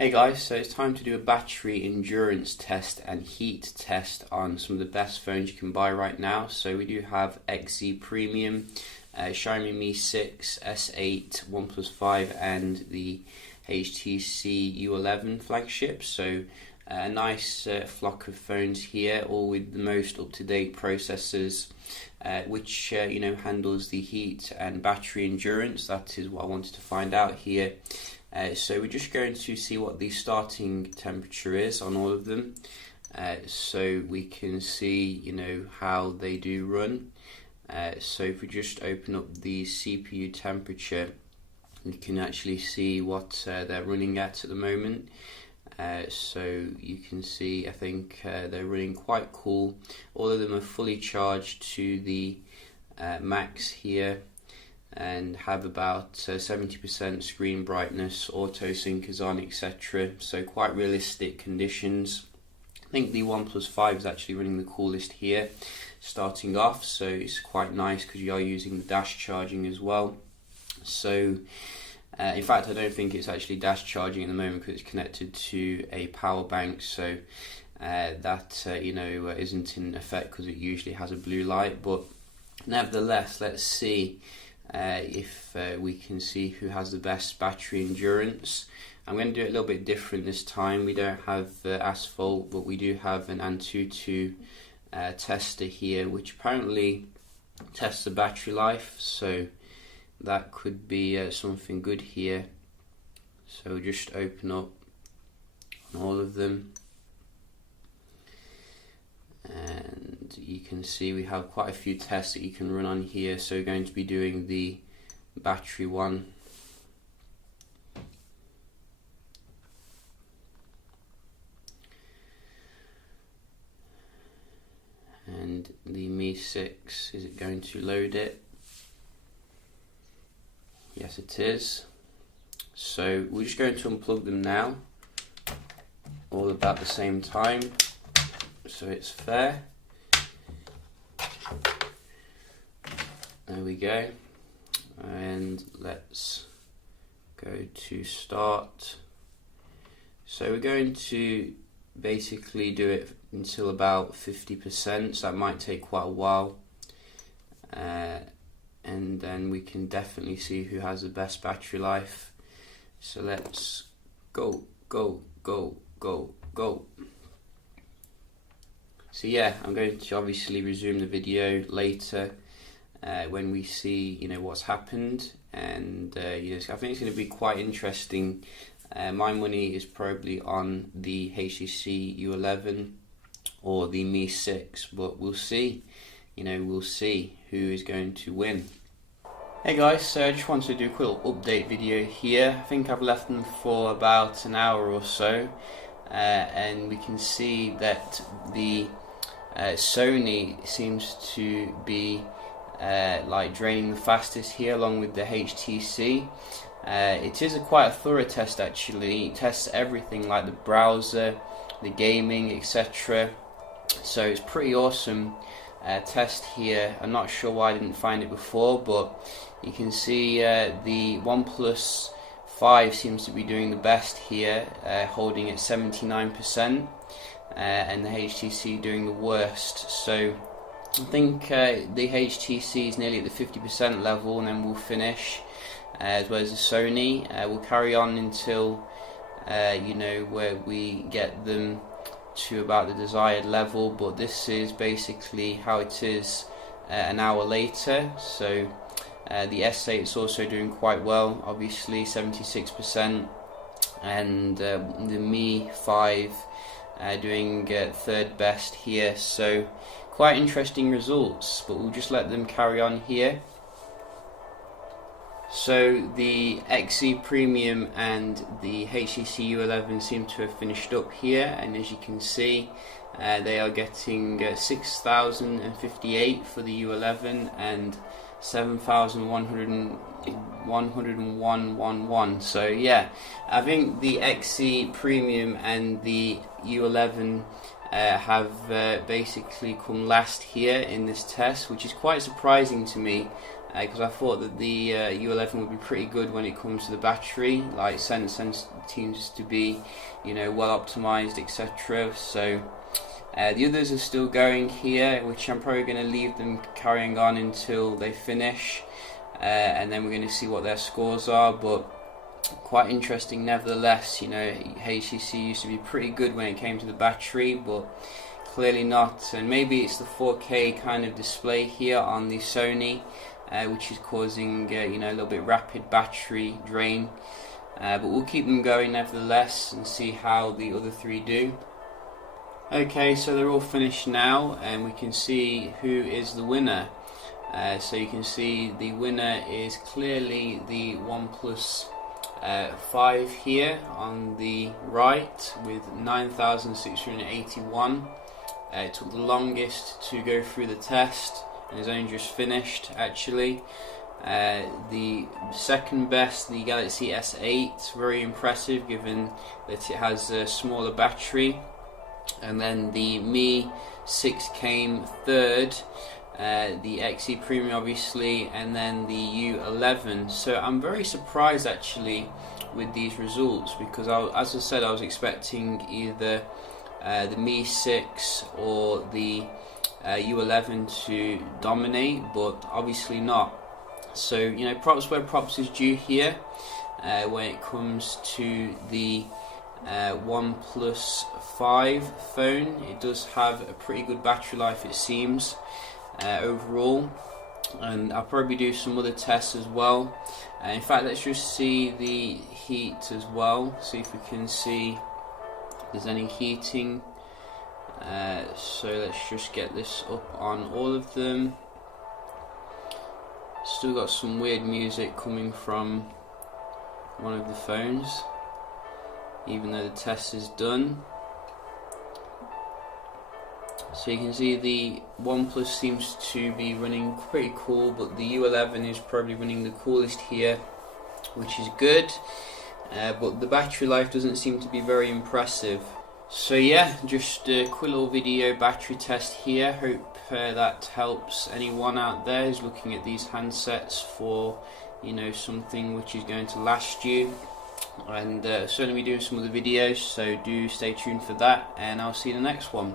Hey guys, so it's time to do a battery endurance test and heat test on some of the best phones you can buy right now. So we do have XZ Premium, Xiaomi Mi6, S8, OnePlus 5 and the HTC U11 flagship. So a nice flock of phones here, all with the most up-to-date processors, which handles the heat and battery endurance. That is what I wanted to find out here. So we're just going to see what the starting temperature is on all of them, so we can see how they do run. So if we just open up the CPU temperature, you can actually see what they're running at the moment. So you can see, I think they're running quite cool. All of them are fully charged to the max here, and have about 70% screen brightness, auto sync is on, etc. So quite realistic conditions. I think the OnePlus 5 is actually running the coolest here starting off, so it's quite nice because you are using the dash charging as well. So in fact I don't think it's actually dash charging at the moment because it's connected to a power bank, so that isn't in effect because it usually has a blue light. But nevertheless, let's see if we can see who has the best battery endurance. I'm going to do it a little bit different this time. We don't have asphalt, but we do have an Antutu tester here, which apparently tests the battery life, so that could be something good here. So we'll just open up all of them, and you can see we have quite a few tests that you can run on here. So we're going to be doing the battery one. And the Mi6, is it going to load it? Yes it is. So we're just going to unplug them now, all about the same time, so it's fair. There we go, and let's go to start. So we're going to basically do it until about 50%, so that might take quite a while, and then we can definitely see who has the best battery life. So let's go. So yeah, I'm going to obviously resume the video later when we see what's happened, and I think it's going to be quite interesting. My money is probably on the HTC U11 or the Mi6, but we'll see. We'll see who is going to win. Hey guys, so I just wanted to do a quick update video here. I think I've left them for about an hour or so, and we can see that the Sony seems to be draining the fastest here, along with the HTC. It is quite a thorough test actually. It tests everything like the browser, the gaming, etc. So it's pretty awesome test here. I'm not sure why I didn't find it before, but you can see the OnePlus 5 seems to be doing the best here, holding at 79%, and the HTC doing the worst. So I think the HTC is nearly at the 50% level, and then we'll finish, as well as the Sony. We'll carry on until where we get them to about the desired level, but this is basically how it is an hour later. So the S8 is also doing quite well, obviously 76%, and the Mi5 doing third best here. So quite interesting results, but we'll just let them carry on here. So the XZ Premium and the HTC U11 seem to have finished up here, and as you can see they are getting 6,058 for the U11 and 7,101.11. So yeah, I think the XZ Premium and the U11 have basically come last here in this test, which is quite surprising to me. because I thought that the U11 would be pretty good when it comes to the battery. Like Sense seems to be, well optimized, etc. So the others are still going here, which I'm probably going to leave them carrying on until they finish, and then we're going to see what their scores are. But quite interesting nevertheless. HTC used to be pretty good when it came to the battery, but clearly not. And maybe it's the 4K kind of display here on the Sony, which is causing a little bit rapid battery drain. But we'll keep them going nevertheless and see how the other three do. Okay, so they're all finished now, and we can see who is the winner. So you can see the winner is clearly the OnePlus 5 here on the right with 9,681. It took the longest to go through the test and is only just finished actually. The second best, the Galaxy S8, very impressive given that it has a smaller battery. And then the Mi6 came third, the XE Premium obviously, and then the U11. So I'm very surprised actually with these results, because as I said, I was expecting either the Mi6 or the U11 to dominate, but obviously not. So props where props is due here when it comes to the OnePlus 5 phone. It does have a pretty good battery life, it seems, overall, and I'll probably do some other tests as well. In fact, let's just see the heat as well, see if we can see if there's any heating. So let's just get this up on all of them. Still got some weird music coming from one of the phones, even though the test is done. So you can see the OnePlus seems to be running pretty cool, but the U11 is probably running the coolest here, which is good. But the battery life doesn't seem to be very impressive. So yeah, just a quick little video battery test here. Hope that helps anyone out there who's looking at these handsets for something which is going to last you. And certainly be doing some other videos, so do stay tuned for that, and I'll see you in the next one.